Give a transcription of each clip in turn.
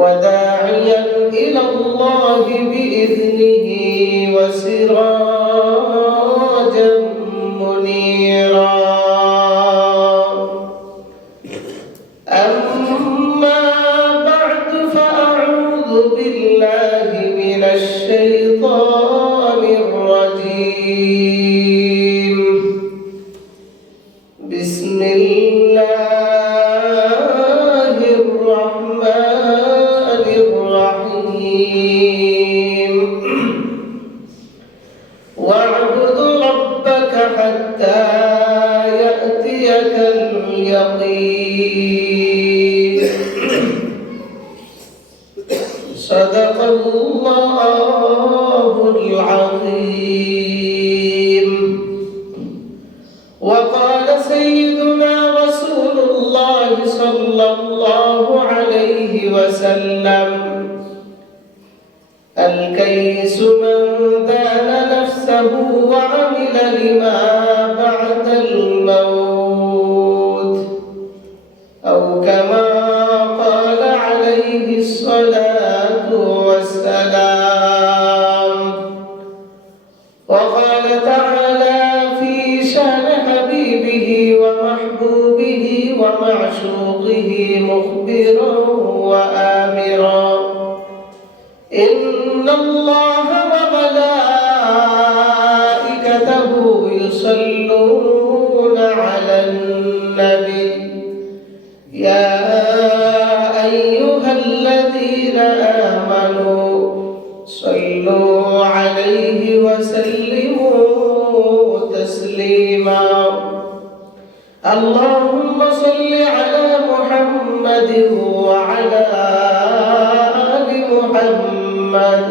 وداعيا إلى الله بإذنه وسراجا منيرا. أما بعد فأعوذ بالله من الشيطان الرجيم. بسم الله الرحمن الرحيم. واعبد ربك حتى يأتيك اليقين. صدق الله العظيم. وقال سيدنا رسول الله صلى الله عليه وسلم: الكيس من دان نفسه وعمل لما بعد الموت، أو كما قال عليه الصلاة والسلام. وقال تعالى في شان حبيبه ومحبوبه ومعشوقه مخبرا وآمرا: إن الله وملائكته يصلون على النبي يا أيها الذين آمنوا صلوا عليه وسلموا تسليما. اللهم صل على محمد وعلى آل محمد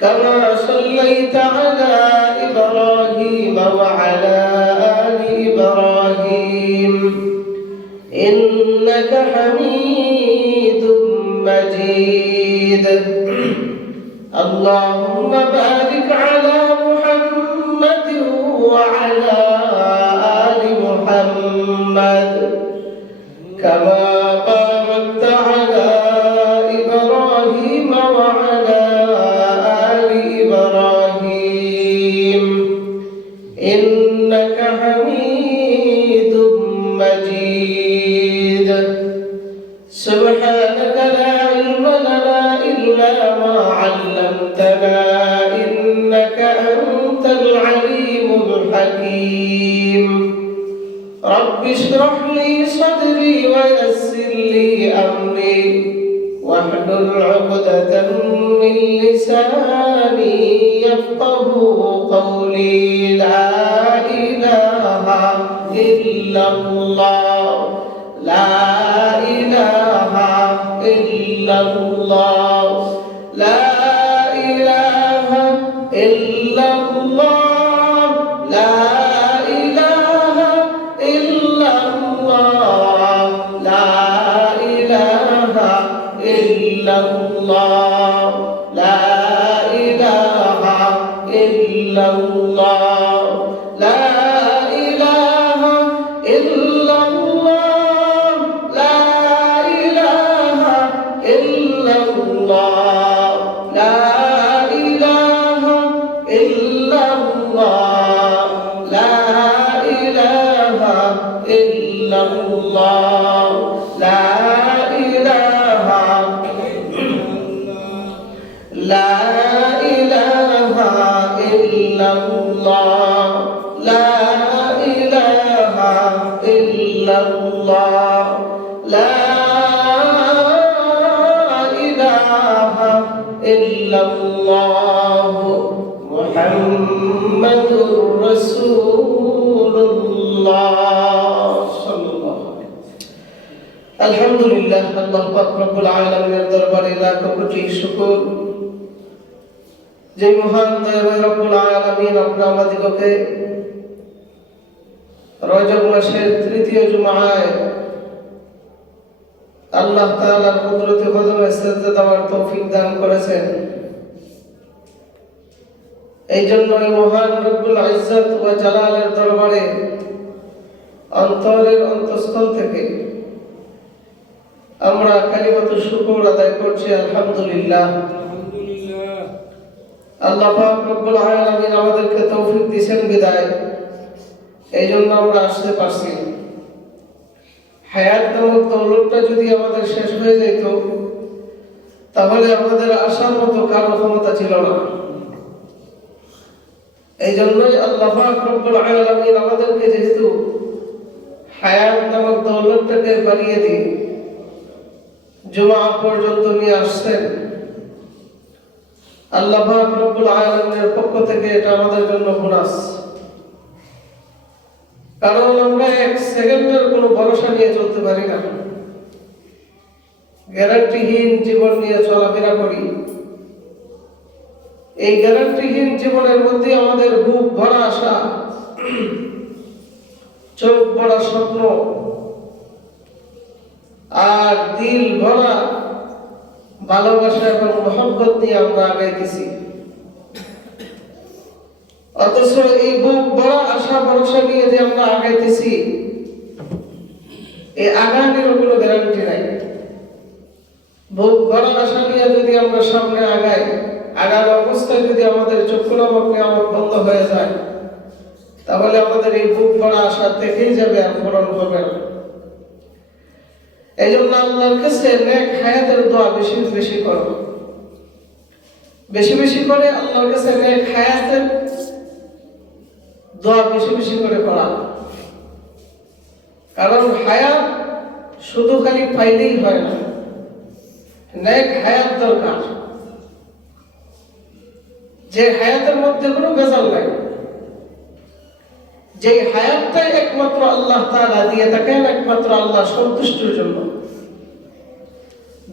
كما صليت على إبراهيم وعلى آل إبراهيم إنك حميد مجيد. اللهم بارك على محمد وعلى آل محمد كما باركت على إبراهيم وعلى آل إبراهيم إنك حميد مجيد. سبحانك لا علم لنا إلا ما علمتنا إنك أنت العليم الحكيم. رب اشرح لي صدري ويسر لي أمري واحلل عقدة من لساني يفقه قولي. لا إله إلا الله، لا إله إلا الله، لا إله إلا الله، لا إله إلا الله، لا إله إلا الله، لا إله إلا الله، لا إله إلا الله، لا إله إلا الله، لا إله إلا الله، لا إله إلا الله، لا إله لا إله إلا الله، لا إله إلا الله، لا إله إلا الله محمد رسول الله صلى الله عليه وسلم. আলহামদুলিল্লাহ, আল্লাহ পাক রব্বুল আলামিনের দরবারে লাখ কোটি শুকর যে মহান দয়াময় রব্বুল আলামিন আপনারা আমাদিগকে রজব মাসের তৃতীয় জুমায় আল্লাহ তাআলার কুদরতে কদমে সিজদা দেওয়ার তৌফিক দান করেছেন। এই জন্য এই মহান রব্বুল ইজ্জত ওয়া জালালের দরবারে অন্তরের অন্তঃস্থল থেকে আমরা কালিমাতুল শুকর আদায় করছি আলহামদুলিল্লাহ। আল্লাহ পাক রব্বুল আলামিন আমাদেরকে তৌফিক দিয়েছেন বিদায় এই জন্য আমরা আসতে পারছি। হায়াত নামক দৌলতটা যদি আমাদের শেষ হয়ে যেত তাহলে আমাদের আসার মতো কারো ক্ষমতা ছিল না। এই জন্যই আল্লাহ পাক রব্বুল আলামিন আমাদেরকে যেহেতু হায়াত নামক দৌলতটাকে বাড়িয়ে দিয়ে জুমা পর্যন্ত নিয়ে আসছেন, আল্লাহ পাক রব্বুল আলামিনের পক্ষ থেকে এটা আমাদের জন্য বোনাস। কারণ আমরা এক সেকেন্ডের কোনো ভরসা নিয়ে চলতে পারি না, গ্যারান্টিহীন জীবন নিয়ে চলাফেরা করি। এই গ্যারান্টিহীন জীবনের মধ্যে আমাদের বুক ভরা আশা, চোখ ভরা স্বপ্ন আর দিল ভরা ভালোবাসা এবং মহব্বত নিয়ে আমরা আগাইতেছি। অথচ এই বুক ভরা আশা ভরসা নিয়ে যে আমরা আগাইতেছি, এই আগানোর কোনো গ্যারান্টি নাই। বুক ভরা আশা নিয়ে যদি আমরা সামনে আগাই, আগার অবস্থায় যদি আমাদের চক্ষু নামক নিয়ামত বন্ধ হয়ে যায়, তাহলে আমাদের এই বুক ভরা আশা থেকেই যাবে, আর পূরণ হবে না। এই জন্য আল্লাহর কাছে নেক হায়াতের দোয়া বেশি বেশি করো, বেশি বেশি করে আল্লাহর কাছে নেক হায়াতের দোয়া বেশি বেশি করে করা। কারণ হায়াত শুধু খালি পাইলেই হয় না, নেক হায়াত দরকার, যে হায়াতের মধ্যে কোনো ভেজাল নাই, যে হায়াতটাই একমাত্র আল্লাহ তাআলা দিয়ে থাকেন, একমাত্র আল্লাহ সন্তুষ্টির জন্য,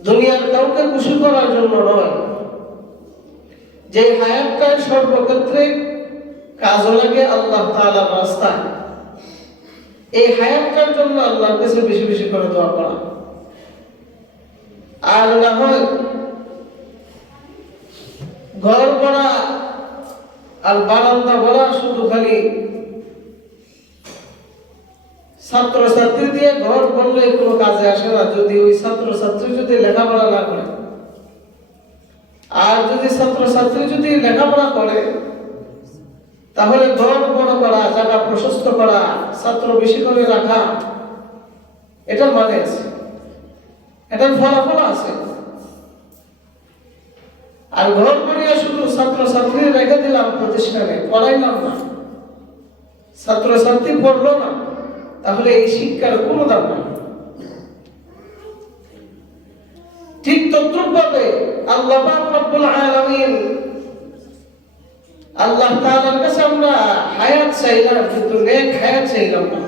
দুনিয়ার কাউকে খুশি করার জন্য নয়। যে হায়াতটাই সর্বক্ষেত্রে কাজে লাগে আল্লাহ তাআলার রাস্তায়, এই হায়াতটার জন্য আল্লাহর কাছে বেশি বেশি করে দোয়া করা। আর না হয় ঘর করা আর বারান্দা ভরা শুধু খালি ছাত্র ছাত্রী দিয়ে ঘর করলে কোনো কাজে আসে না, যদি ওই ছাত্র ছাত্রী যদি লেখাপড়া না করে। আর যদি ছাত্র ছাত্রী যদি লেখাপড়া করে, তাহলে ঘর বড় করা, জায়গা প্রশস্ত করা, ছাত্র বেশি করে রাখা, এটার মানে আছে, এটার ফলাফল আছে। আর ঘর করিয়া শুধু ছাত্র ছাত্রী রেখে দিলাম প্রতিষ্ঠানে, পড়াইলাম না, ছাত্র ছাত্রী পড়লো না, তাহলে এই শিক্ষার কোনো দাম নাই। ঠিক তদ্রূপভাবে আল্লাহ পাক রব্বুল আলামিন, আল্লাহ তাআলার কাছে আমরা হায়াত চাইলাম, কিন্তু নেক হায়াত চাইলাম না।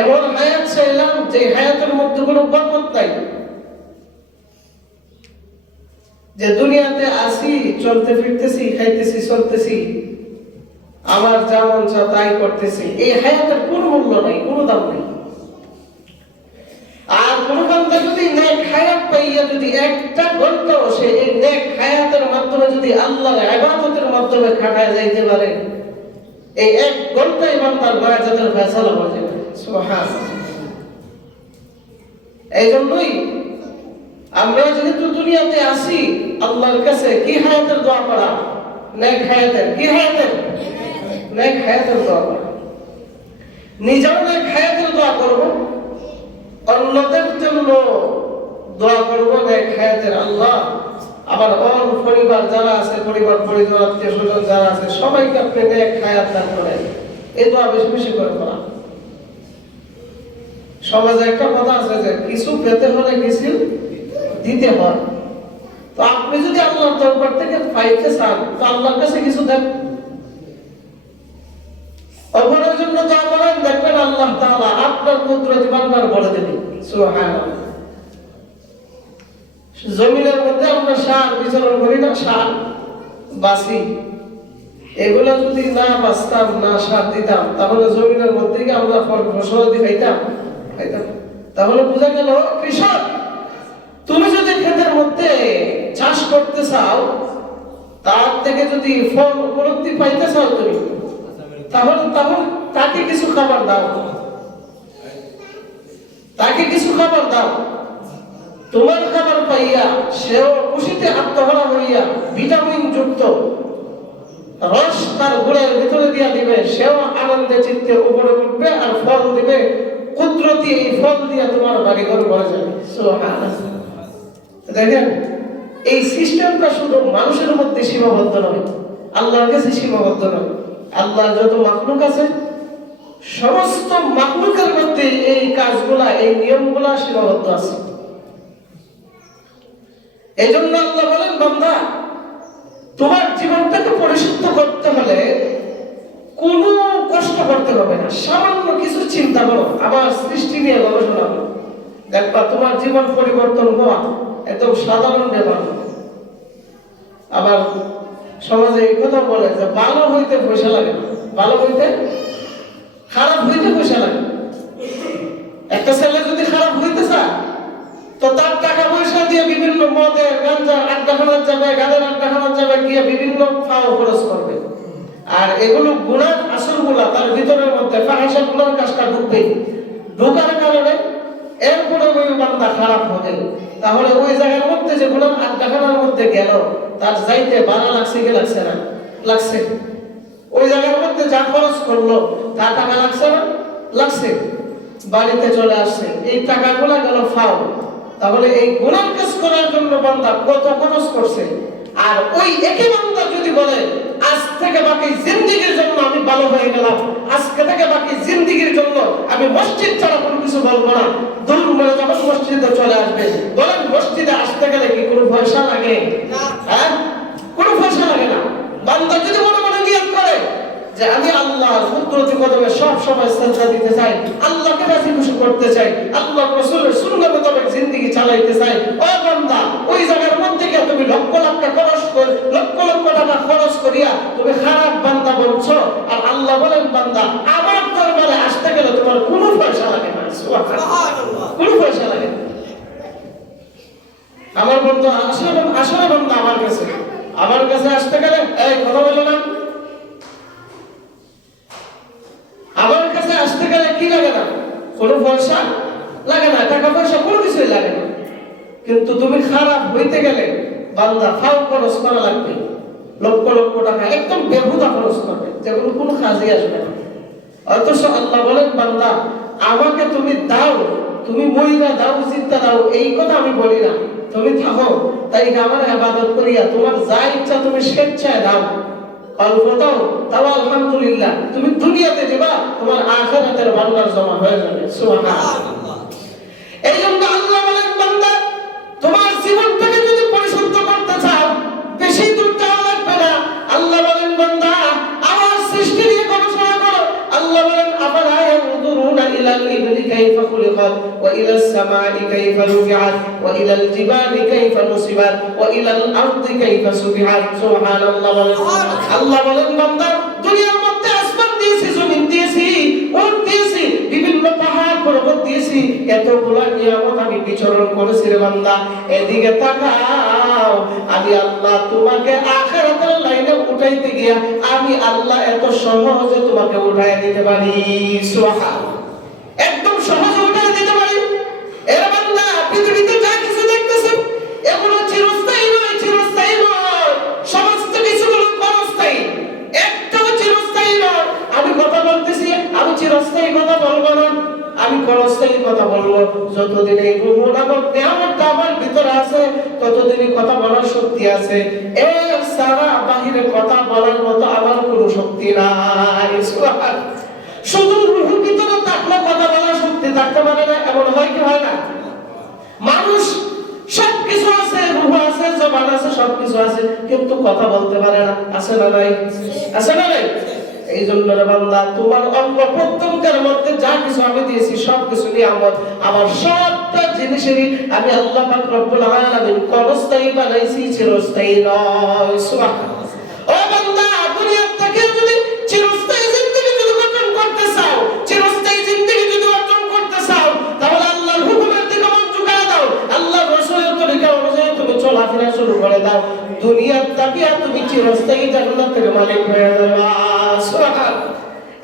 এমন হায়াত চাইলাম যে হায়াতের মধ্যে কোনো বরকত নাই, যে দুনিয়াতে আসি, চলতে ফিরতেছি, খাইতেছি, চলতেছি, আমার যা মন চায় তাই করতেছি, এই হায়াতের কোনো মূল্য নাই, কোনো দাম নেই। আর কোন বান্দা যদি নেক হায়াত পাইয়া যদি একটা ঘন্টা সে এই নেক হায়াতের মাধ্যমে যদি আল্লাহর ইবাদতের মাধ্যমে কাটায় যাইতে পারে, এই এক ঘন্টায় বান্দার নাজাতের ফয়সালা হয়ে যাবে। সুবহানাল্লাহ। এই জন্যই আমরা যেহেতু দুনিয়াতে আসি, আল্লাহর কাছে কি হায়াতের দোয়া করা, নেক হায়াতের, কি হায়াতের, নেক হায়াতের দোয়া করা। নিজেও নেক হায়াতের দোয়া করব, অন্যদের জন্য দোয়া করব নেক হায়াতের। আল্লাহ আমার অল পরিবার যারা আছে, পরিবার পরিজন আত্মীয় স্বজন যারা আছে, সবাইকে আপনি নেক হায়াত দান করেন, এই দোয়া বেশি বেশি করে করা। সমাজে একটা কথা আছে যে কিছু পেতে হলে কিছু দিতে হয়। তো আপনি যদি আল্লাহর দরবার থেকে পাইতে চান, তো আল্লাহর কাছে কিছু দেন, অপরের জন্য যা করেন, দেখবেন আল্লাহ তাআলা আপনার কুদরতি বান্দার বলে দেবেন। সুবহানাল্লাহ। জমিনের মধ্যে আমরা সার বিচরণ করি না, সার বাসি, এগুলো যদি না বাঁচতাম, না সার দিতাম, তাহলে জমিনের মধ্যে কি আমরা ফসল খাইতাম? তাহলে বোঝা গেল, কৃষক তুমি যদি ক্ষেতের মধ্যে চাষ করতে চাও, তার থেকে যদি ফল উপলব্ধি পাইতে চাও তুমি, তাহলে তাকে কিছু খাবার দাও। তাকে কিছু খাবার দাও, তোমার খাবার পাইয়া সেও খুশিতে আত্মহারা হইয়া ভিটামিন যুক্ত রস তার গোড়ের ভিতরে দিয়া দিবে, সেও আনন্দে চিত্তে উপরে উঠবে আর ফল দিবে, কুদরতি এই ফল দিয়া তোমার বাড়িঘর ভরে যাবে। সুবহানাল্লাহ। দেখেন, এই সিস্টেমটা শুধু মানুষের মধ্যে সীমাবদ্ধ নয়, আল্লাহর কাছে সীমাবদ্ধ নয়। আল্লাহর যত মাখলুক আছে সমস্ত মাখলুকের মধ্যে এই কাজগুলা, এই নিয়মগুলা সীমাবদ্ধ আছে। এই জন্য আল্লাহ বলেন, বান্দা তোমার জীবনটাকে পরিশুদ্ধ করতে হলে কোনো কষ্ট করতে হবে না, সামান্য কিছু চিন্তা করো, আবার সৃষ্টি নিয়ে গবেষণা করো, দেখবা তোমার জীবন পরিবর্তন হওয়া একদম সাধারণ ব্যাপার। আবার সমাজে এই কথা বলে যে ভালো হইতে পয়সা লাগে না, ভালো হইতে খারাপ হইতে পয়সা লাগে। একটা ছেলে যদি খারাপ হইতে চায় তো তার টাকা পয়সা দিয়ে বিভিন্ন মদের গাঞ্জার আড্ডাখানার যাবে, গানের আড্ডাখানার যাবে, গিয়ে বিভিন্ন ফাও খরচ করবে। আর এগুলো গুনার আসলগুলা তার ভিতরের মধ্যে ফাহিশা গুনার কাজটা ঢুকবে, ঢোকার কারণে এরপরে ওই বান্দা খারাপ হবে। তাহলে ওই জায়গার মধ্যে যে গুনার আড্ডাখানার মধ্যে গেল তার যাইতে ভাড়া লাগছে কি লাগছে না? লাগছে। ওই জায়গার মধ্যে যা খরচ করলো তার টাকা লাগছে না? লাগছে। বাড়িতে চলে আসছে, এই টাকাগুলা গেল ফাও। তাহলে এই গুনাহ কাজ করার জন্য বান্দা কত খরচ করছে। আর ওই একই বান্দা যদি বলে আজ থেকে বাকি জিন্দেগীর জন্য আমি ভালো হয়ে গেলাম, আজকে থেকে বাকি জিন্দেগীর জন্য আমি মসজিদ ছাড়া কোনো কিছু বলবো না, দূর মানে যখন মসজিদে চলে আসবে, বলেন মসজিদে আসতে গেলে কি কোনো পয়সা লাগে? হ্যাঁ, কোনো পয়সা লাগে না। বান্দা যদি মনে মনে নিয়ত করে যে আমি আল্লাহর কুদরতি কদমে সব সময় সিজদা দিতে চাই, আল্লাহকে রাজি খুশি করতে চাই, আল্লাহর রাসূলের সুন্নাহ মোতাবেক জিন্দেগি চালাইতে চাই, ও বান্দা ওই জায়গার মধ্যে কি তুমি লক্ষ লক্ষ টাকা খরচ করিয়া তুমি খারাপ বান্দা বলছো? আর আল্লাহ বলেন, বান্দা আমার দরবারে আসতে গেলে তোমার কোনো পয়সা লাগে না। সুবহানাল্লাহ, কোনো পয়সা লাগে না। আমার বন্ধু আসলে বান্দা আমার কাছে আসতে গেলে এই কথা বলো না, আমার কাছে আসতে গেলে কি লাগে না? কোনো পয়সা লাগে না, টাকা পয়সা কোনো কিছুই লাগে না। কিন্তু তুমি খারাপ হইতে গেলে বান্দা ফাও খরচ করা লাগবে, লক্ষ লক্ষ টাকা একদম বেহুদা খরচ করবে, যেগুলো কোনো কাজে আসবে না। অথচ আল্লাহ বলেন, বান্দা আমাকে তুমি দাও, তুমি মহিলা দাও, চিন্তা দাও, এই কথা আমি বলি না। তুমি থাকো তাই আমার ইবাদত করিয়া তোমার যা ইচ্ছা তুমি স্বেচ্ছায় দাও, অল্প দাও, তাও আলহামদুলিল্লাহ। তুমি দুনিয়াতে যাবা, তোমার আখিরাতের ভান্ডার জমা হয়ে যাবে। সুবহানাল্লাহ। এই জন্য আল্লাহ বলেন, বান্দা তোমার জীবনটাকে যদি পরিশুদ্ধ করতে চাও বেশি দূর যাওয়া লাগবে না। আল্লাহ বলেন, বান্দা আমার সৃষ্টি নিয়ে গবেষণা করো। আল্লাহ বলেন, আফালা ইয়ানজুরুনা ইলাল ইবলি কাইফা খুলিকাত ওয়া ইলাস সামাই কাইফা রুফিআত ওয়া ইলাল জিবালি কাইফা নুসিবাত ওয়া ইলাল আরদি কাইফা সুতিহাত। সুবহানাল্লাহ। আল্লাহ বলেন, বান্দা দুনিয়ার মধ্যে আসমান দিয়েছি, জমিন দিয়েছি, উট দিয়েছি, বিভিন্ন পাহাড় পর্বত দিয়েছি, এতগুলা নিয়ামত আমি বিচরণ করেছি রে বান্দা, এদিকে তাকাও। আমি আল্লাহ তোমাকে আখিরাতের লাইনে উঠাইতে গিয়া আমি আল্লাহ এত সহজে তোমাকে উঠাই দিতে পারি। সুবহানাল্লাহ, একদম সহজে উঠাই দিতে পারি। এর বান্দা পৃথিবীতে যা কিছু দেখতেছ এগুলো চিরস্থায়ী নয়, চিরস্থায়ী নয়। সমস্ত কিছুগুলো ক্ষণস্থায়ী, একটাও চিরস্থায়ী নয়। আমি কথা বলতেছি, আমি চিরস্থায়ী কথা বলবো না, আমি ক্ষণস্থায়ী কথা বলবো। যতদিন এই রূহ নামক নিয়ামতটা আমার ভিতরে আছে ততদিনই কথা বলার শক্তি আছে। এর সারা বাহিরে কথা বলার মতো আমার কোনো শক্তি নাই। শুধু রূহ ভিতরে থাকলে কথা বলার শক্তি থাকতে পারে না, এমন হয় কি হয় না? মানুষ সবকিছু আছে, রূহ আছে, জবান আছে, সবকিছু আছে, কিন্তু কথা বলতে পারে না। আছে না নাই? আছে না নাই? এই জন্য রে বান্দা তোমার অঙ্গ প্রত্যঙ্গের মধ্যে যা কিছু আমি দিয়েছি সবকিছু নিয়ামত, আমার সবটা জিনিসেরই আমি আল্লাহ পাক রব্বুল আলামিন ক্ষণস্থায়ী বানাইছি, চিরস্থায়ী নয়। সুবহানাল্লাহ। ও বান্দা দুনিয়ার থেকে যদি চিরস্থায়ী জিন্দেগি যদি গঠন করতে চাও, চিরস্থায়ী জিন্দেগি যদি অর্জন করতে চাও, তাহলে আল্লাহর হুকুমের দিকে মন ঝুঁকায় দাও, আল্লাহর রাসূলের তরিকা অনুযায়ী তুমি চলাফেরা শুরু করে দাও। দুনিয়ার তাকিয়া তুমি চিরস্থায়ী জান্নাতের মালিক হয়ে যাবা। সুবহানাল্লাহ।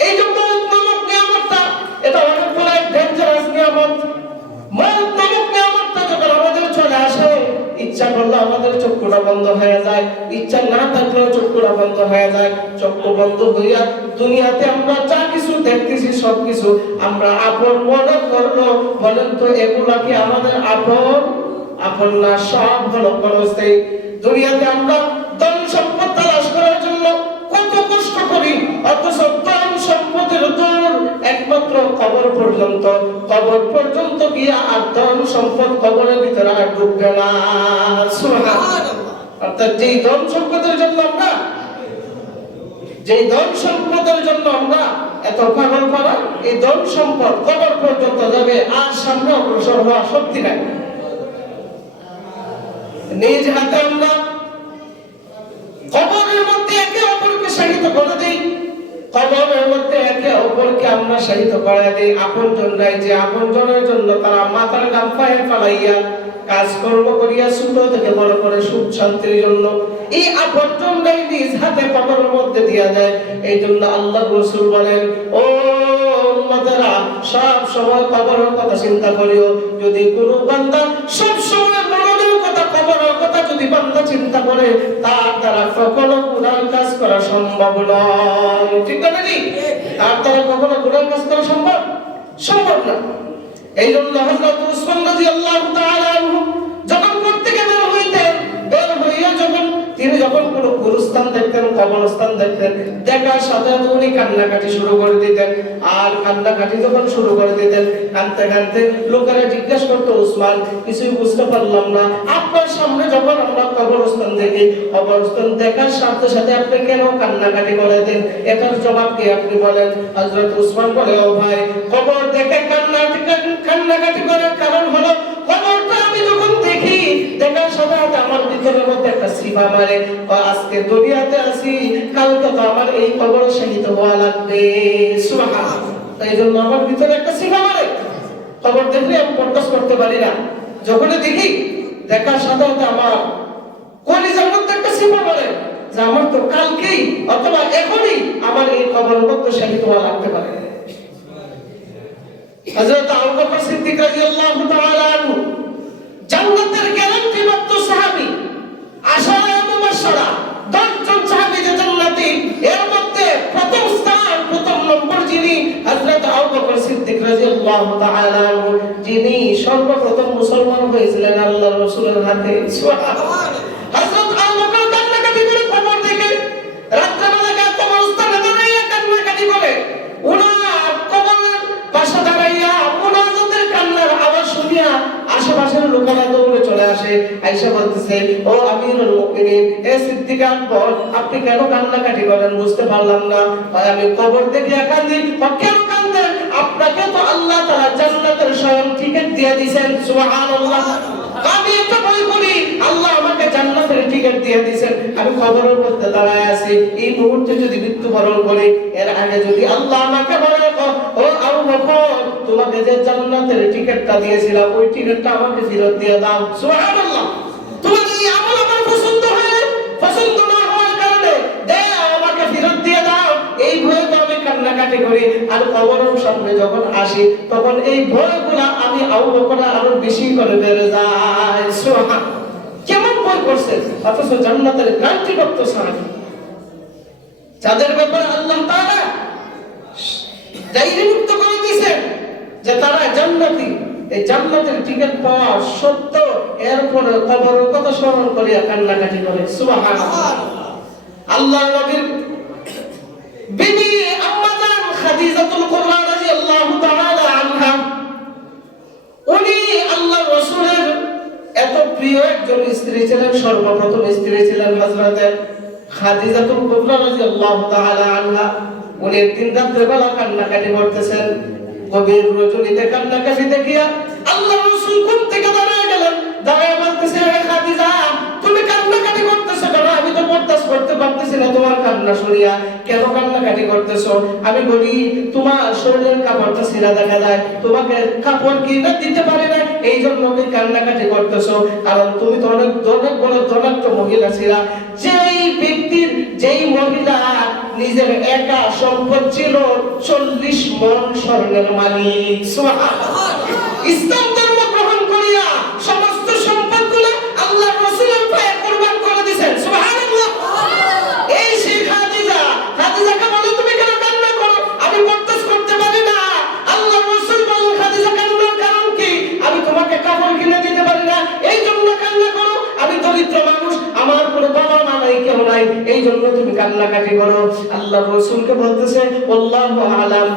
এই যে মওত নামক নিয়ামতটা, এটা অনেক বড় ডেঞ্জারাস নিয়ামত। ইচ্ছা করলে আমাদের চক্ষুটা বন্ধ হয়ে যায়, ইচ্ছা না থাকলেও চক্ষুটা বন্ধ হয়ে যায়। চক্ষু বন্ধ হইয়া দুনিয়াতে আমরা যা কিছু দেখতেছি সবকিছু আমরা আপন মনে করলো, বলেন তো এগুলা কি আমাদের আপন না? সব হলো ক্ষণস্থায়ী। দুনিয়াতে আমরা ধন সম্পদ তালাশ করার জন্য কত কষ্ট করি, অথচ ধন সম্পদের দৌড় একমাত্র কবর পর্যন্ত। কবর পর্যন্ত গিয়া আর ধন সম্পদ কবরের ভিতরে আর ঢুকবে না। সুবহানাল্লাহ। অর্থাৎ যেই ধন সম্পদের জন্য আমরা এত পাগল পারা, এই ধন সম্পদ কবর পর্যন্ত যাবে, আর সামনে অগ্রসর হওয়া শক্তি নাই। নিজ হাতে আমরা কবরের মধ্যে একে অপরকে শায়িত করে দেই, কবরের মধ্যে একে অপরকে আমরা শায়িত করে দেই। আপনজনরাই যে আপনজনের জন্য তারা মাথার ঘাম পায়ে ফালাইয়া কাজকর্ম করিয়া ছোট থেকে বড় করে সুখ শান্তির জন্য এই আপনজনরাই নিজ হাতে কবরের মধ্যে দিয়া দেয়। এই জন্য আল্লাহ রাসূল বলেন, ও উম্মতেরা, সব সময় কবরের কথা চিন্তা করিও। যদি কোনো বান্দা সব সময় মরণের কথা, কবরের কথা যদি বান্দা চিন্তা করে, তার দ্বারা কখনো গুনাহ কাজ করা সম্ভব নয়। ঠিক না ভাই? তার দ্বারা কখনো গুনাহ কাজ করা সম্ভব না। এই জন্য হযরত উসমান রাদিয়াল্লাহু তাআলা আনহু যখন প্রত্যেকে বের হইয়া তিনি যখন কোনো গুরুস্থান দেখতেন, কবরস্থান দেখতেন, দেখার সাথে সাথে উনি কান্নাকাটি শুরু করে দিতেন। আর কান্নাকাটি যখন শুরু করে দিতেন, কাঁদতে কাঁদতে লোকেরা জিজ্ঞাসা করতো, উসমান, কিছুই বুঝতে পারলাম না, আপনার সামনে যখন আমরা কবরস্থান দেখি, কবরস্থান দেখার সাথে সাথে আপনি কেন কান্নাকাটি করে দেন? এটার জবাব কি আপনি বলেন? হযরত উসমান বলে, ও ভাই, কবর দেখে কান্নাকাটি করার কারণ হলো, কবরটা আমি যখন দেখি, দেখার সাথে সাথে আমার ভিতরের মধ্যে একটা সিফা মারে, আজকে দুনিয়াতে আছি, কালকে তো আমার এই কবরে শহীদ হওয়া লাগবে। সুবহানাল্লাহ। এই জন্য আমার ভিতরে একটা সিফা মারে, কবর দেখলে আমি বরদাস্ত করতে পারি না। যখনই দেখি, দেখার সাথে সাথে আমার কলিজার মধ্যে একটা সিফা মারে যে আমার তো কালকেই অথবা এখনই আমার এই কবরের মধ্যে শহীদ হওয়া লাগতে পারে। হযরত আবু বকর সিদ্দিক রাদিয়াল্লাহু তাআলা আনহু জান্নাতের গ্যারান্টি প্রাপ্ত সাহাবী, আশারা মুবাশশারা 10 জন সাহাবী যে জান্নাতি, এর মধ্যে প্রথম স্থান, প্রথম নম্বর যিনি, হযরত আবু বকর সিদ্দিক রাদিয়াল্লাহু তাআলা আনহু, যিনি সর্বপ্রথম মুসলমান হয়েছিলেন আল্লাহর রাসূলের হাতে। সুবহানাল্লাহ। হযরত আবু বকর কান্নাকাটি করে কবর দেখে, রাত্রিবেলা কবরস্থানে দাঁড়িয়ে কান্নাকাটি করে, ওনার কবরের পাশে দাঁড়াইয়া মুনাজাতের কান্নার আওয়াজ শুনিয়া আশেপাশের লোকেরা দৌড়ে চলে আসে, আয়েশা বলতেছে, ও আমিরুল মুমিনিন, এ সিদ্দিক আকবর, আপনি কেন কান্নাকাটি করেন? বুঝতে পারলাম না। আমি কবর দেখে কাঁদি। কেন কাঁদেন? আপনাকে তো আল্লাহ তাআলা জান্নাতের স্বয়ং টিকিট দিয়ে দিয়েছেন। সুবহানাল্লাহ। আমি একটা ভয় করি, আল্লাহ আমাকে জান্নাতের টিকিট দিয়ে দিয়েছেন, আমি কবরের মধ্যে দাঁড়ায় আছি, এই মুহূর্তে যদি মৃত্যুবরণ করি, এর আগে যদি আল্লাহ আমাকে বলে, ও আবু বকর, তোমাকে যে জান্নাতের টিকিটটা দিয়েছিলাম, ওই টিকিটটা আমাকে ফেরত দিয়ে দাও। সুবহানাল্লাহ। তোমার এই আমল আমার পছন্দ না হওয়ার কারণে আমাকে ফেরত দিয়ে দাও, এই ভয়ে তো আমি কান্নাকাটি করি। আর কবরের সামনে যখন আসি, তখন এই ভয়গুলা আমি আবু বকর আরো বেশি করে বেড়ে যায়। সুবহানাল্লাহ। কেমন ভয় করছে, অথচ জান্নাতের গ্যারান্টি প্রাপ্ত সাহাবী, যাদের ব্যাপারে আল্লাহ তাআলা ডাইরেক্ট করে দিয়েছেন যে তারা জান্নাতি, এই জান্নাতের টিকিট পাওয়া সত্য, এরপরে কবরের কথা স্মরণ করিয়া কান্নাকাটি করে। সুবহানাল্লাহ। আল্লাহর নবীর বিবি আম্মা জান খাদিজাতুল কুবরা রাদিয়াল্লাহু তাআলা আনহা, উনি আল্লাহর রাসূলের এত প্রিয় একজন স্ত্রী ছিলেন। সর্বপ্রথম স্ত্রী ছিলেন হযরতে খাদিজাতুল কুবরা রাদিয়াল্লাহু তাআলা আনহা। উনি একদিন রাত্রে বেলা কান্নাকাটি করতেছেন, গভীর রজনীতে কান্নাকাটি দেখিয়া আল্লাহর রাসূল ঘুম থেকে দাঁড়িয়ে গেলেন, দাঁড়িয়ে বলতেছে, হে খাদিজা, তুমি কান্নাকাটি করতেছো কেন? আমি তো বরদাস্ত করতে পারতেছি না তোমার কান্না শুনিয়া, কেন কান্নাকাটি করতেছো? আমি বলি, তোমার শরীরের কাপড়টা ছিঁড়া দেখা যায়, তোমাকে কাপড় কিনে দিতে পারে না, এই জন্য তুমি কান্নাকাটি করতেছো, কারণ তুমি তো অনেক বড় ধনাঢ্য মহিলা ছিলা। যেই মহিলা নিজের একা সম্পদ ছিল 40 মণ স্বর্ণের মালিক। সুবহানাল্লাহ। ইসলাম ধর্ম গ্রহণ করিয়া সমস্ত সম্পদগুলো আল্লাহর জন্য তুমি কান্নাকাটি করো। আল্লাহ রাসূলকে বলতেছে আল্লাহু আলাম,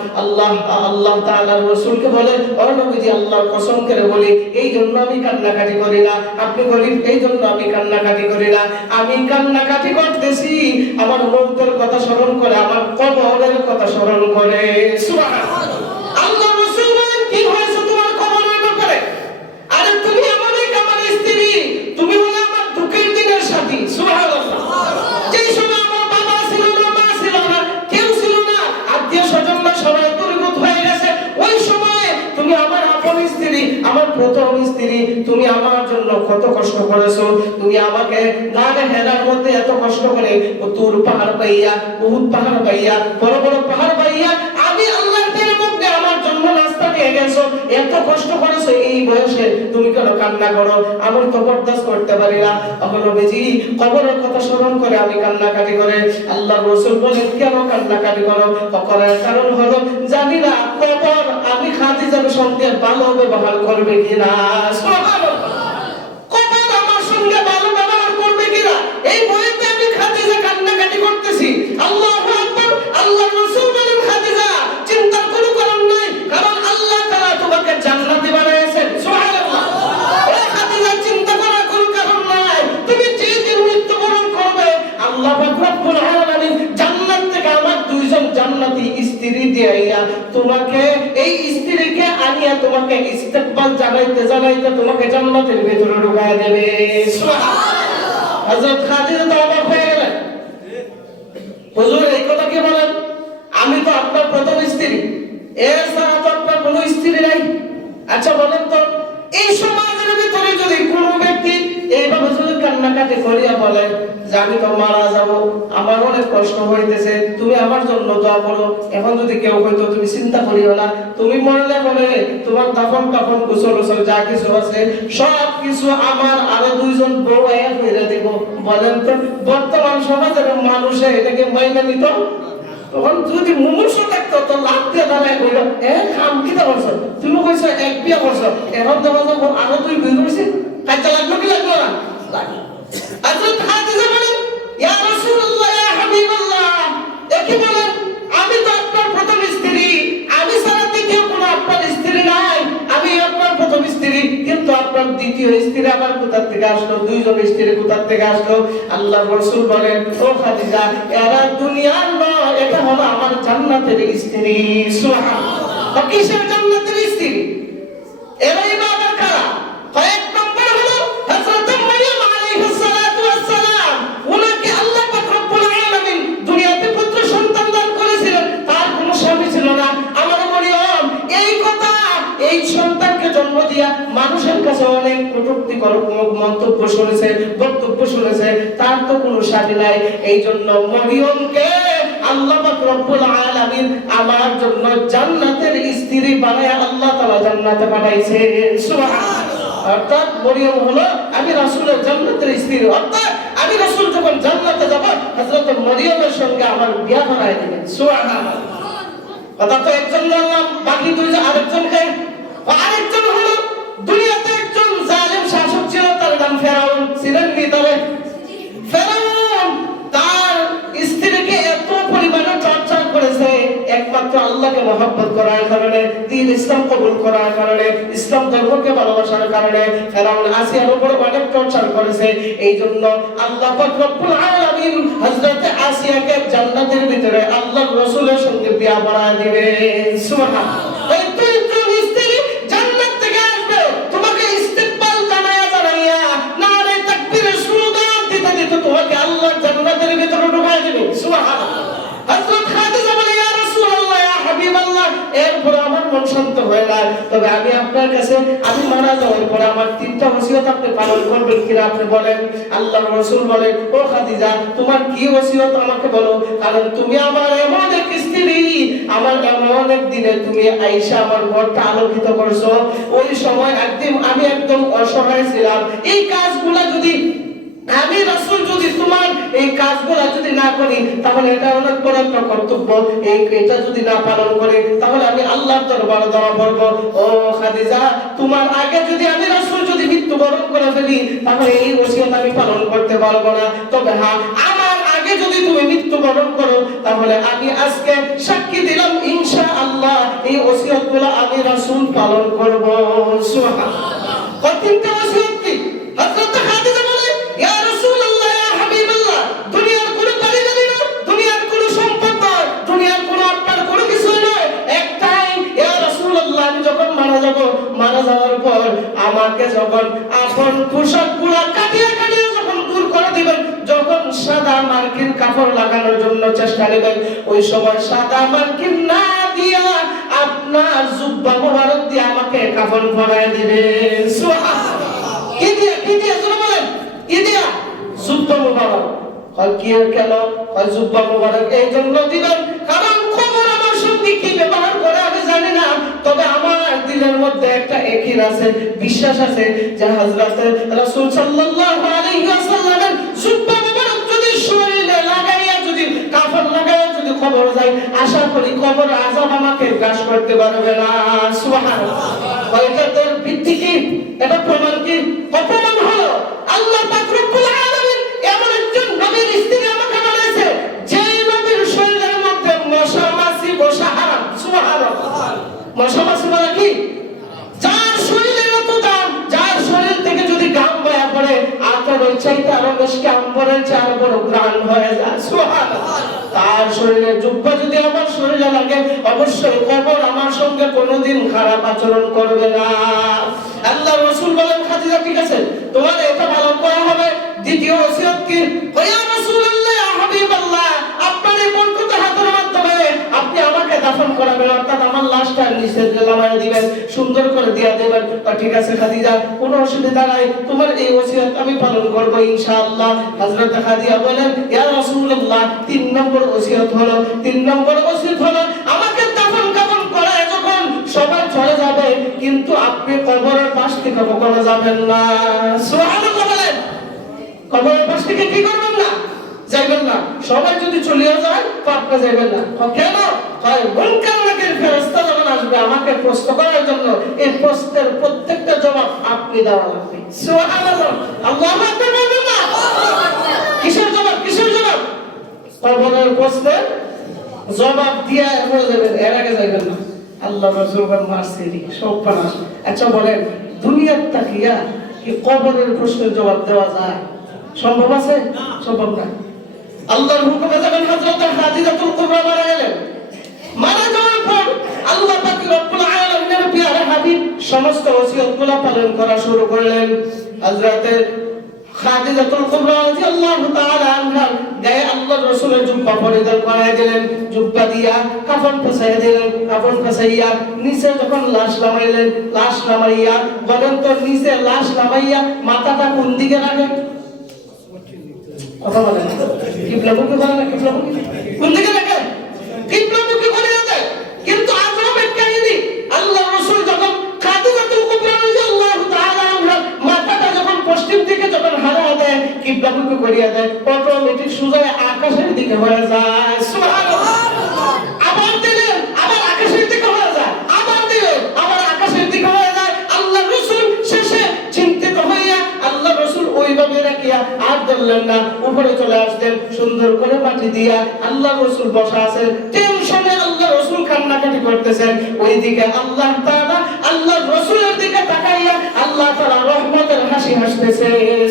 আল্লাহ তাআলা রাসূলকে বলে ও নবীজি আল্লাহর কসম করে বলি এই জন্য আমি কান্নাকাটি করি না, আপনি গরীব এই জন্য আমি কান্নাকাটি করি না, আমি কান্নাকাটি করতেছি আমার মৌতের কথা স্মরণ করে, আমার কবরের কথা স্মরণ করে। সুবহানাল্লাহ। আল্লাহ রাসূল বলেন কি হয়েছে তোমার কবরের ব্যাপারে? আরে তুমি এমন এক আমার স্ত্রী, তুমি হলে আমার দুঃখের দিনের সাথী। সুবহানাল্লাহ। যেই সময় আমার বাবা ছিল না, মা ছিল না, কেউ ছিল না, আত্মীয় স্বজনরা সবাই দূরীভূত হয়ে গেছে, ওই সময়ে তুমি আমার আপন স্ত্রী, আমার প্রথম স্ত্রী, তুমি আমার জন্য কত কষ্ট করেছো। তুমি আমাকে গানে হেরার মধ্যে এত কষ্ট করে তুর পাহাড় পাইয়া, উহুদ পাহাড় পাইয়া, বড় বড় পাহাড় পাইয়া আমি আল্লাহর দিনের মধ্যে আমার জন্য রাস্তা নিয়ে গেছো, এত কষ্ট করেছো, এই বয়সে তুমি কেন কান্না করো? আমি তো বরদাস্ত করতে পারি না। তখন নবীজি কবরের কথা স্মরণ করে আমি কান্নাকাটি করে। আল্লাহ রাসূল বলেন কেন কান্নাকাটি করো? কবরের কারণ হলো জানি না কবর আমি খাদিজার সঙ্গে ভালো ব্যবহার করবে কিনা। সুবহানাল্লাহ। কবর আমার সঙ্গে ভালো ব্যবহার করবে কিনা এই ভয়েতে আমি খাদিজা কান্নাকাটি করতেছি। আল্লাহু আকবার। আল্লাহ রাসূল বলেন খাদিজা চিন্তার কোনো কারণ নাই, কারণ আল্লাহ তাআলা তোমাকে জান্নাতি বানাইছেন। সুবহানাল্লাহ। ও খাদিজা চিন্তা করার কোনো কারণ নাই, তুমি যেদিন মৃত্যুবরণ করবে আল্লাহ পাক রব্বুল আলামিন জান্নাত থেকে আমার দুইজন জান্নাতি স্ত্রী দিয়া তোমাকে এই স্ত্রীকে আনিয়া তোমাকে ইস্তেকবাল জানাইতে জানাইতে তোমাকে জান্নাতের ভিতরে ঢুকায় দেবে। সুবহানাল্লাহ। হযরত খাদিজা তো অবাক হয়ে গেলেন, হুজুর এই কথা কি বলেন? আমি তো আপনার প্রথম স্ত্রী, এছাড়া তো আপনার কোনো স্ত্রী নাই। আচ্ছা বলেন তো এই সমাজের ভিতরে যদি কোনো ব্যক্তি এইভাবে যদি কান্নাকাটি করিয়া বলে যে আমি তো মারা যাব, আমার অনেক কষ্ট হইতেছে, তুমি আমার জন্য দোয়া করো, এখন যদি কেউ হয়তো তুমি চিন্তা করিও না, তুমি মরলে বলে তোমার দাফন কাফন গোসল যা কিছু আছে সব কিছু আমার আরো দুইজন বউ এক হইরা দিব। বলেন তো বর্তমান সমাজের মানুষে এটাকে মাইনা নিত? তখন যদি মুমূর্ষু থাকতো তো লাভ দিয়ে দাঁড়ায় কইল খাম কিতা করছো, তুমি কইছো এক বিয়া করছো, এখন দেখা যাবো আরো দুই বিয়ে করছি, কাজটা লাগলো কি লাগলো না? হযরত খাদিজা বলেন ইয়া রাসূলুল্লাহ ইয়া হাবিবাল্লাহ, একই বলেন আমি তো আপনার প্রথম স্ত্রী, আমি ছাড়া দ্বিতীয় কোনো আপনার স্ত্রী নাই, আমি আপনার প্রথম স্ত্রী, কিন্তু আপনার দ্বিতীয় স্ত্রী আবার কোথা থেকে আসলো, দুইজন স্ত্রী কোথা থেকে আসলো? আল্লাহর রাসূল বলেন ও খাদিজা এরা দুনিয়ার নয়, এটা হলো আমার জান্নাতের স্ত্রী। সুবহানাল্লাহ। কিসের জান্নাতের স্ত্রী? এরাই বাবার কারা? এক নম্বর হলো হযরত মারিয়াম আলাইহিস সালাতু ওয়াস সালাম, উনাকে আল্লাহ পাক রব্বুল আলামিন দুনিয়াতে পুত্র সন্তান দান করেছিলেন, তার কোনো স্বামী ছিল না। আমার মারিয়াম এই কথা এই সন্তানকে জন্ম দিয়া মানুষের কাছে অনেক কটূক্তিকর মন্তব্য শুনেছে, বক্তব্য শুনেছে, তার তো কোনো স্বামী নাই। এই জন্য মারিয়ামকে আল্লাহ পাক রব্বুল আলামিন আমার জন্য জান্নাতের স্ত্রী বানায় আল্লাহ তাআলা জান্নাতে পাঠাইছেন। সুবহানাল্লাহ। অর্থাৎ মারিয়াম হলো আমি রাসূলের জান্নাতের স্ত্রী, অর্থাৎ আমি রাসূল যখন জান্নাতে যাব হযরত মারিয়ামের সঙ্গে আমার বিয়ে করায় দিবেন। সুবহানাল্লাহ। কথা তো একজন বললাম, বাকি দুইজন আরেকজনকে, আরেকজন হলো দুনিয়াতে একজন জালেম শাসক ছিল, তার নাম ফেরাউন। ছিলেন কি তবে? ফেরাউন তার স্ত্রীকে এত পরিমাণে টর্চার করেছে, একমাত্র আল্লাহকে মহব্বত করার কারণে, দ্বীন ইসলাম কবুল করার কারণে, ইসলাম ধর্মকে ভালোবাসার কারণে ফেরাউন আসিয়ার উপর অনেক টর্চার করেছে। এই জন্য আল্লাহ পাক রব্বুল আলামিন হযরত আসিয়াকে জান্নাতের ভিতরে আল্লাহর রাসূলের সঙ্গে বিয়ে পড়ায় দিবেন। সুবহানাল্লাহ। এই দুইজন স্ত্রী জান্নাত থেকে আসবে, তোমাকে ইস্তেকবাল জানাইয়া নারে তাকবীরের স্লোগান দিতে দিতে তোমাকে আল্লাহ জান্নাতের ভিতরে ঢুকায় দিবে। সুবহানাল্লাহ। হযরত খাদিজা বলে ইয়া রাসূলুল্লাহ ইয়া হাবিবাল্লাহ, এরপর আমার মন শান্ত হয়ে যায়, তবে আমি আপনার কাছে আমি মারা যাওয়ার পরে আমার তিনটা ওসিয়ত আপনি পালন করবেন কিনা আপনি বলেন। আল্লাহর রাসূল বলেন ও খাদিজা তোমার কি ওসিয়ত আমাকে বলো, কারণ তুমি আমার এমন এক স্ত্রী, আমার এমন এক দিনে তুমি আয়েশা আমার ঘরটা আলোকিত করছো, ওই সময় একদিন আমি একদম অসহায় ছিলাম, এই কাজগুলো যদি আমি রাসূল যদি তোমার এই কাজগুলো যদি না করি তাহলে এটা অনেক বড় একটা কর্তব্য, এটা যদি না পালন করি তাহলে আমি আল্লাহর দরবারে দোয়া করব। ও খাদিজা তোমার আগে যদি আমি রাসূল যদি মৃত্যুবরণ করে ফেলি তাহলে এই ওসিয়ত আমি পালন করতে পারবো না, তবে হ্যাঁ আমার আগে আগে যদি তুমি মৃত্যুবরণ করো তাহলে আমি আজকে সাক্ষী দিলাম ইনশাআল্লাহ এই ওসিয়তগুলো আমি রাসূল পালন করব। সুবহানাল্লাহ। কতটা ওসিয়ত কি হযরত খাদিজা বলে, ইয়া রাসূলুল্লাহ, ইয়া হাবিবাল্লাহ, দুনিয়ার কোনো বাড়ি গাড়ি না, দুনিয়ার কোনো সম্পদ নয়, দুনিয়ার কোনো আপনার কোনো কিছু নয়, একটাই, ইয়া রাসূলুল্লাহ, আমি যখন মারা যাব, মারা যাওয়ার পর আমাকে যখন আপন পোশাকগুলো কাটিয়ে কাটিয়ে যখন দূর করে দিবেন, যখন সাদা মার্কিন কাপড় লাগানোর জন্য চেষ্টা নেবেন, ওই সময় সাদা মার্কিন না দিয়া আপনার জুব্বা মোবারক দিয়ে আমাকে কাফন পরায় দিবেন। সুবহানাল্লাহ। কি দিয়া শুনে বলেন, কি দিয়া? জুব্বা মোবারক। হয় কি কেন? হয় জুব্বা মোবারক এই জন্য দিবেন কারণ কবর আমার সঙ্গে কি ব্যবহার করে আমি জানি না, তবে আমার দিলের মধ্যে একটা ইয়াকিন আছে, বিশ্বাস আছে যে হযরত রাসূল সাল্লাল্লাহু আলাইহি ওয়াসাল্লামের জুব্বা মোবারক যদি শরীরে লাগাইয়া যদি কাফন লাগাইয়া যদি কবর যায়, আশা করি কবর আযাব আমাকে গ্রাস করতে পারবে না। সুবহানাল্লাহ। এটার ভিত্তি কি? এটা প্রমাণ কি? প্রমাণ হলো আল্লাহ পাক রব্বুল আলামিন এমন একজন নবীর স্ত্রী আমাকে বলেছে যে নবীর শরীরের মধ্যে মশা মাছি বসা হারাম। সুবহানাল্লাহ। মশা মাছি মানে কি? যার শরীরের এত দাম, যার শরীর থেকে যদি ঘাম বয়া পড়ে আপনার ওই চাইতে আরো বেশি আম্বরের চার বড় গ্রাণ হয়ে যায়। সুবহানাল্লাহ। তার শরীরে জুব্বা যদি আমার শরীরে লাগে, অবশ্যই কবর আমার সঙ্গে কোনোদিন খারাপ আচরণ করবে না। আল্লাহ রাসূল বলেন, খাদিজা ঠিক আছে, তোমার এটা পালন করা হবে। দ্বিতীয় ওসিয়ত কি? ইয়া রাসূলুল্লাহ, ইয়া হাবিবাল্লাহ, আপনার এই বরকত হাতের মাধ্যমে আপনি আমাকে দাফন করাবেন, অর্থাৎ আমার লাশটা নিচে নামায় দিবেন, সুন্দর করে দিয়া দেবেন। ঠিক আছে খাদিজা, কোনো অসুবিধা নাই, তোমার এই ওসিয়ত আমি পালন করব ইনশাআল্লাহ। হযরত খাদিজা বলেন, ইয়া রাসূলুল্লাহ, 3 নম্বর ওসিয়ত হলো, 3 নম্বর ওসিয়ত হলো আমাকে দাফন কাফন করায় যখন সবাই চলে যাবে, কিন্তু আপনি কবরের পাশ থেকে কখনো যাবেন না। সুবহানাল্লাহ বলেন। কবরের পাশ থেকে কি করবেন না? যাবেন না। সবাই যদি চলে যায় তো আপনি যাবেন না। কেন? হয় মুনকার নাকির ফেরেশতা যখন আসবে আমাকে প্রশ্ন করার জন্য, এই প্রশ্নের প্রত্যেকটা জবাব আপনি দেওয়া লাগবে। সুবহানাল্লাহ। আল্লাহু আকবার বলবেন না? কিসের জবাব? কিসের জবাব? কবরের প্রশ্নের জবাব দিয়া এরপর যাবেন, এর আগে যাবেন না। আল্লাহ রাসূল মারসিরি সব পানা। আচ্ছা বলেন, দুনিয়ার তাকিয়া কি কবরের প্রশ্নের জবাব দেওয়া যায়? সম্ভব আছে? সম্ভব না। আল্লাহর হুকুমে যখন হযরত খাদিজাতুল কুবরা মারা গেলেন, মারা যাওয়ার পর আল্লাহ পাক রব্বুল আলামিনের প্রিয় হাবিব সমস্ত ওসিয়তগুলো পালন করা শুরু করলেন। হযরত খাদিজাতুল কুবরা রাদিয়াল্লাহু তাআলা আনহা গায়ে আল্লাহর রাসূলের জুব্বা পরিধান করায় দিলেন, জুব্বা দিয়া কাফন পেছাইয়া দিলেন, কাফন পেছাইয়া নিচে যখন লাশ নামাইলেন, লাশ নামাইয়া বলেন তো নিচে লাশ নামাইয়া মাথাটা কোন দিকে রাখেন? কথা বলেন। কিবলামুখী করে না? কিবলামুখী কোন দিকে রাখেন? কিবলামুখী করে রাখেন। কিন্তু আজব এক কাহিনী, আল্লাহর রাসূল যখন খাদিজাতুল কুবরা রাদিয়াল্লাহু তাআলা আনহা মাথাটা যখন পশ্চিম দিকে যখন হারা দেয়, কিবলামুখী করিয়া দেয়, অটোমেটিক সোজা আকাশের দিকে হয়ে যায়। সুবহানাল্লাহ। আবার দিলেন, আবার আকাশের দিকে হয়ে যায়, আবার দিলেন, আবার আকাশের দিকে হয়ে যায়। আল্লাহর রাসূল শেষে চিন্তিত হইয়া আল্লাহর রাসূল ওইভাবে রাখিয়া আর দিলেন না, উপরে চলে আসলেন, সুন্দর করে মাটি দিয়া আল্লাহর রাসূল বসা আছেন, টেনশনে আল্লাহর রাসূল কান্নাকাটি করতেছেন। ওইদিকে আল্লাহ তাআলা আল্লাহর রাসূলের দিকে তাকাইয়া আল্লাহ তাআলা রহমতের হাসি হাসতেছে।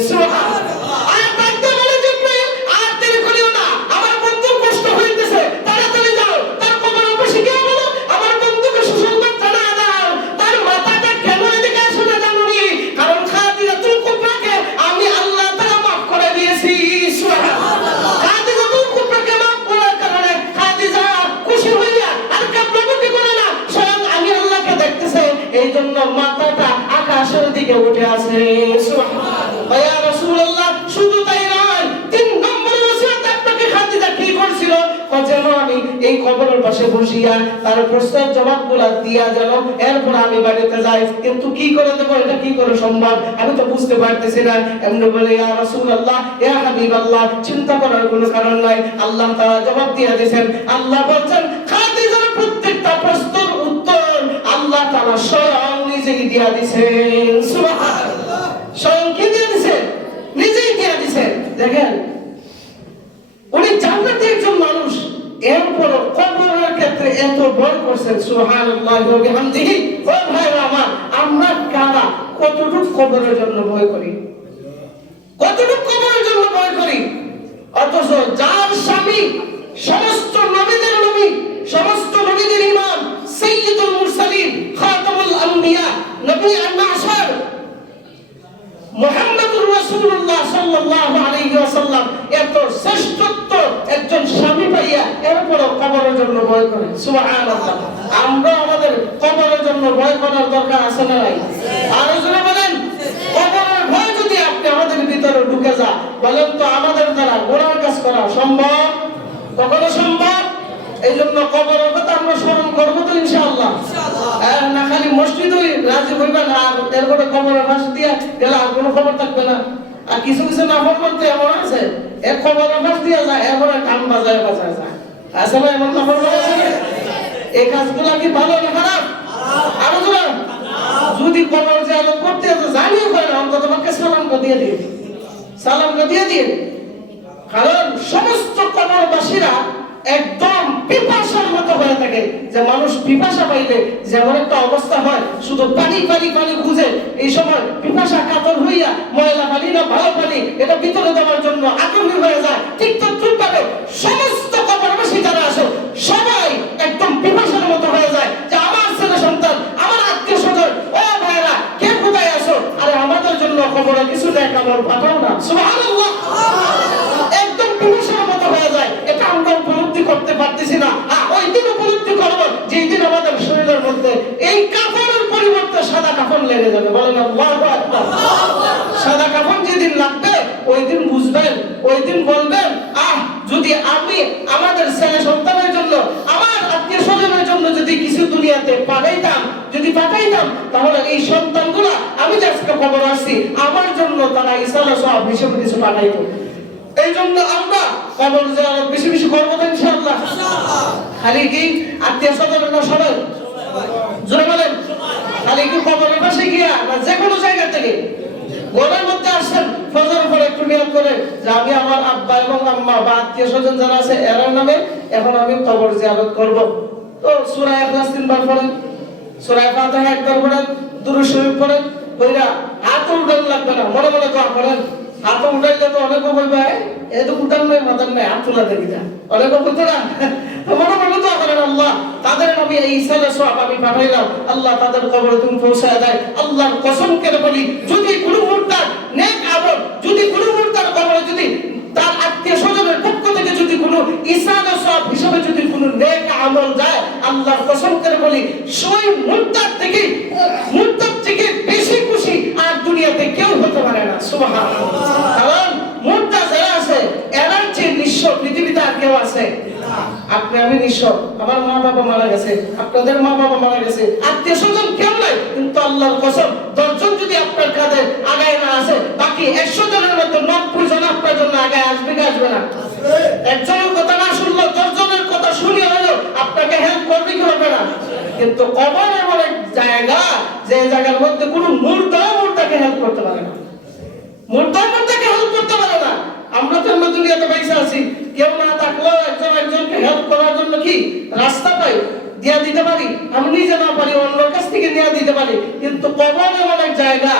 সুবহানাল্লাহ। আর ডাকতে বলে জিবরাইল, আর দেরি করিও না, আমার বন্ধু কষ্ট হইতেছে, তাড়াতাড়ি যাও, তার কবরের পাশে গিয়ে বলো আমার বন্ধুকে সুসংবাদ জানা দাও। তার মাথাটা কেন এদিকে আসে না জানুনি? কারণ খাদিজাতুল কুবরাকে আমি আল্লাহ তাআলা মাফ করে দিয়েছি। সুবহানাল্লাহ। খাদিজাতুল কুবরাকে মাফ করার কারণে খাদিজা খুশি হইয়া আর কাবলামুখী করে না, স্বয়ং আমি আল্লাহকে দেখতেছে, এই জন্য মাথাটা আকাশের দিকে উঠে আসে। সুবহানাল্লাহ। ইয়া রাসূলুল্লাহ, শুধু তাই নয়, 3 নম্বর ওসিয়ত আপনাকে খাদিজা কি করছিল? যেন আমি এই কবরের পাশে বসিয়া তার প্রশ্নের জবাবগুলো দিয়া যেন এরপর আমি বাড়িতে যাই। কিন্তু কি করে দেব? এটা কি করে সম্ভব? আমি তো বুঝতে পারতেছি না। এমনি বলে, ইয়া রাসূলুল্লাহ, ইয়া হাবিবাল্লাহ, চিন্তা করার কোনো কারণ নাই। আল্লাহ তাআলা জবাব দিয়ে দিয়েছেন। আল্লাহ বলছেন, খাদিজার প্রত্যেকটা প্রশ্নের উত্তর আল্লাহ তাআলা স্বয়ং নিজেই দিয়ে দিয়েছেন। সুবহানাল্লাহ। স্বয়ং কি দিয়ে দিয়েছেন? নিজেই দিয়ে দিয়েছেন। দেখেন, উনি কতটুকু কবরের জন্য ভয় করি, কতটুকু কবরের জন্য ভয় করি। অথচ যার স্বামী সমস্ত নবীদের নবী, সমস্ত নবীদের ইমাম, সাইয়্যিদুল মুরসালিন, খাতামুল আম্বিয়া, নবী আল-মাশার মুহাম্মদুর রাসূলুল্লাহ সাল্লাল্লাহু আলাইহি ওয়াসাল্লাম এত শ্রেষ্ঠত্ব একজন স্বামী পাইয়া এরপরও কবরের জন্য ভয় করে। সুবহানাল্লাহ। আমরা আমাদের কবরের জন্য ভয় করার দরকার আছে না নাই? আর জোরে বলেন, কবরের ভয় যদি আপনি আমাদের ভিতরে ঢুকে যায়, বলেন তো আমাদের দ্বারা গুনাহ কাজ করা সম্ভব? কখনো সম্ভব? এই জন্য কবরের কথা আমরা স্মরণ করবো তো ইনশাআল্লাহ। না খালি মসজিদই রাজি হইবেন আর এরপরে কবরের পাশে দিয়া গেলে আর কোনো খবর থাকবে না। আর কিছু কিছু নাফর বলতে এমন আছে, এক কবরের পাশ দিয়া যায় এরপরে কান বাজায় বাজায় যায়, আছে না এমন নাফর আছে? এই কাজগুলা কি ভালো না খারাপ? আরো যদি কবর জিয়ারত করতে জানিও করে না, অন্তত পক্ষে সালামটা দিয়ে দিন, সালামটা দিয়ে দিন। কারণ সমস্ত কবরবাসীরা একদম পিপাসার মতো হয়ে থাকে, যে মানুষ পিপাসা পাইলে যেমন একটা অবস্থা হয়, শুধু পানি পানি পানি খুঁজে, এই সময় পিপাসা কাতর হইয়া ময়লা পানি না ভালো পানি এটা ভিতরে দেওয়ার জন্য আগ্রহী হয়ে যায়। ঠিক তদ্রুপভাবে সমস্ত কবরবাসী যারা আসে সবাই একদম পিপাসার মতো হয়ে যায়, যে আমার ছেলে সন্তান, আমার আত্মীয় স্বজন, ও ভাইরা কে কোথায় আসো, আরে আমাদের জন্য কবরে কিছু দেয় কামড় পাঠাও না। সুবহানাল্লাহ। একদম পিপাসার মতো হয়ে যায়। এটা আমরা উপলব্ধি করতে পারতেছি না। ওই দিন উপলব্ধি করবো যেই দিন আমাদের শরীরের মধ্যে এই কাফনের পরিবর্তে সাদা কাফন লেগে যাবে। বলেন আল্লাহু আকবার। সাদা কাফন যেদিন লাগবে ওই দিন বুঝবেন, ওই দিন বলবেন, যদি আমি আমাদের ছেলে সন্তানের জন্য, আমার আত্মীয় স্বজনের জন্য যদি কিছু দুনিয়াতে পাঠাইতাম, যদি পাঠাইতাম, তাহলে এই সন্তানগুলো আমি যে আজকে খবর আসছি আমার জন্য তারা ইসালা সব হিসেবে কিছু পাঠাইতো। এই জন্য আমরা কবর জিয়ারত বেশি বেশি করবো তো ইনশাআল্লাহ। খালি কি আত্মীয় স্বজনের না সবাই? জোরে বলেন, খালি কি কবরের পাশে গিয়া না যে কোনো জায়গা থেকে ঘরের মধ্যে আসেন ফজর পরে একটু নিয়ত করে যে আমি আমার আব্বা এবং আম্মা বা আত্মীয় স্বজন যারা আছে এর নামে এখন আমি কবর জিয়ারত করব। তো সূরা ইখলাস 3 বার পড়েন, সূরা ফাতিহা 1 বার পড়েন, দুরূদ শরীফ পড়েন, কইরা হাত উঠান লাগবে না, মনে মনে দোয়া করেন। হাত উঠাইলে তো অনেকে বলবে এ তো উঠান নাই মাথার নাই, হাত তোলা দেখি না, অনেকে বলতো না, মনে মনে দোয়া করেন আল্লাহ তাদের নবী ঈসা আলাইহিস সালাম আমি পাঠাইলাম, আল্লাহ তাদের কবরে তুমি পৌঁছায় দেয়। আল্লাহর কসম করে বলি, যদি কোনো মুর্তাদ নেক আমল, যদি কোনো মুর্তাদ কবরে যদি তার আত্মীয় স্বজনের পক্ষ থেকে যদি কোনো ঈসা আলাইহিস সালাম হিসেবে যদি কোনো নেক আমল যায়, আল্লাহর কসম করে বলি সেই মুর্তাদ থেকে বেশি খুশি আর দুনিয়াতে কেউ হতে পারে না। সুবহানাল্লাহ। কারণ মুর্তাদ যারা আছে এরা যে নিঃস্ব পৃথিবীতে আর কেউ আছে? আপনি আমি নিঃস্ব, আমার মা বাবা মারা গেছে, আপনাদের মা বাবা মারা গেছে, আত্মীয় স্বজন কেউ নাই, কিন্তু আল্লাহর কসম 10 জন যদি আপনার কাঁধে আগায় না আসে, বাকি 100 জনের মধ্যে 90 জন আপনার জন্য আগায় আসবে কি আসবে না? একজনের কথা না শুনলো 10 জনের কথা শুনে হলো আপনাকে হেল্প করবে কি হবে না? কিন্তু কবর এমন এক জায়গা যে জায়গার মধ্যে কোনো মুর্দাকে হেল্প করতে পারে না, মুর্দাকে হেল্প করতে পারে না। আমরা তো দুনিয়াতে পয়সা আছি, কেউ না থাকলেও একজনকে হেল্প করার জন্য কি রাস্তা পাই, দিয়া দিতে পারি, আমি নিজে না পারি অন্যের কাছ থেকে নিয়ে দিতে পারি। কিন্তু কবর এমন এক জায়গা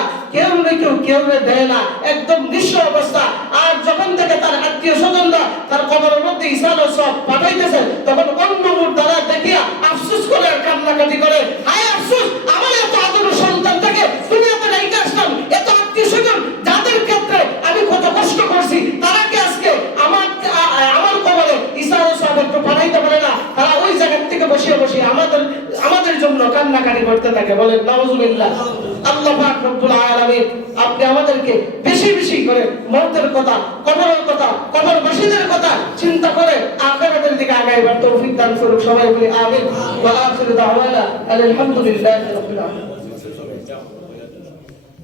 কেউ দেয় না, একদম নিঃস্ব অবস্থা। আর যখন থেকে তার আত্মীয় স্বজনরা তার কবরের মধ্যে ঈসা আলাইহিস সালাম পাঠাইতেছে, তখন অন্য মুর্দারা দেখিয়া আফসোস করে আর কান্নাকাটি করে, হায় আফসোস, আমার এত আদর সন্তান থেকে দুনিয়াতে রেখে আসলাম, এত আত্মীয় স্বজন যাদের ক্ষেত্রে আমি কত কষ্ট করছি, তারা কি আজকে আমার কবরে ঈসা আলাইহিস সালাম একটু পাঠাইতে পারে না? তারা ওই জায়গা থেকে বসে আমাদের জন্য কান্নাকাটি করতে থাকে। বলেন নাউজুবিল্লাহ। আল্লাহ পাক রব্বুল আলামিন আপনি আমাদেরকে বেশি বেশি করে মওতের কথা, কবরের কথা, কবরবাসীদের কথা চিন্তা করে আখিরাতের দিকে আগাইবার তৌফিক দান করুন। সবাই বলি আমিন। ওয়া আখিরু দাওয়ানা আলহামদুলিল্লাহি রাব্বিল আলামিন।